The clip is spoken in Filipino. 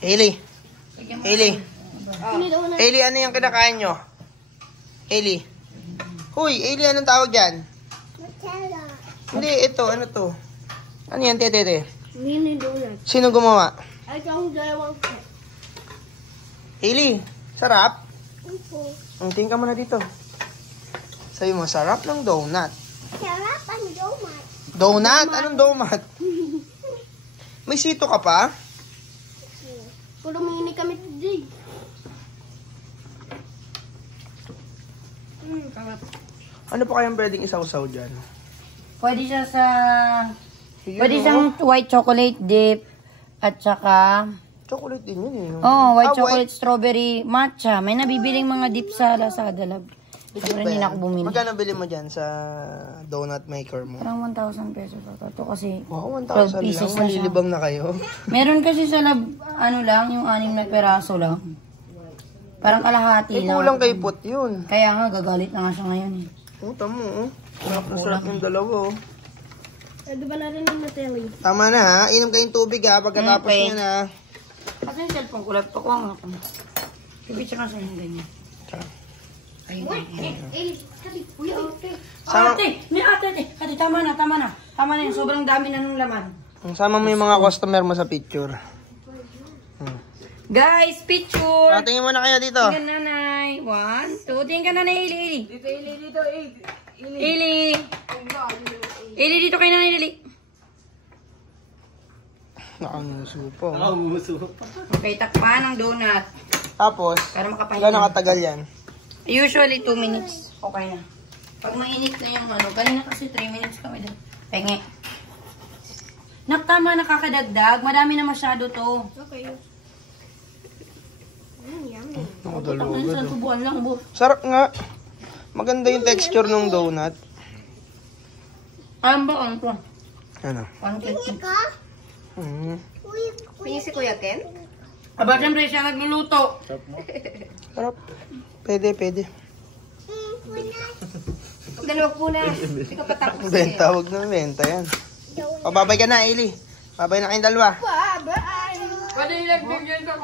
Hailey. Hailey. Hailey, ano yung kinakain nyo? Hailey. Huy, Hailey, anong tawag dyan? Nutella. Hindi, ito. Ano to? Ano yan, tete? Mini donut. Sino gumawa? Ay, ang dalawang ko. Hailey, sarap? Opo. Tingin ka muna dito. Sabi mo, sarap ng donut. Sarap ang donut. Donut? Anong donut? May sito ka pa? Puro mini kami today. Ano pa kayang pwedeng isaw-saw dyan? Pwede siya sa... Yun, Pwede siyang white chocolate dip. At saka... Chocolate din yun eh. Oh, white chocolate, strawberry, matcha. May nabibiling mga dip sa Lazada, love. Pero hindi na ako bumili. Magkano bili mo dyan sa donut maker mo? Parang 1,000 pesos ata to kasi... Wow, 12 1,000 pieces lang. na siya. Malilibang na kayo. Meron kasi sa lab, ano lang, yung 6 na peraso lang. Parang kalahati lang. Kulang kay Put yun. Kaya nga, gagalit na nga siya ngayon eh. Tama oh. Sarap yung dalawa oh. Pwede ba na rin yung Nutella? Tama na ha. Inom kayong tubig ha. Pagkatapos Okay. nyo na. Kasi yung cellphone ko, laptop ko nga ako. Pipicture ka sa yung ganyan. Ayun. Kuya, okay. Sama- Ate, tama na. Tama na yun, sobrang dami na nung laman. Sama mo yung mga customer mo sa picture. Guys, picture! Tingin mo na kayo dito. Tingnan nanay. 1, 2, tingin ka nanay, Ili. Ili, dito kay nanay, Ili. Nakanguso po. Okay, takpan ng donut. Tapos, Para makapahinga. gano'ng katagal yan? Usually 2 minutes. Okay na. Pag mainit na yung ano, kanina kasi 3 minutes kami doon. Penge. Tama, nakakadagdag. Madami na masyado to. Okay. Nakadalawa Ano sa agad oh. tubuan lang, bo. Sarap nga. Maganda yung texture ng donut. Alam ba ano to? Ano? Ano cake? Tingin si Kuya Ken? Aba, siyempre siya nagluluto. Sarap. Pwede. Dalawang po na. Hindi ka patapos Benta, wag na benta yan. Babay ka na, Eli. Babay na kayong dalawa. Bye-bye. Pwede ilagay dyan sa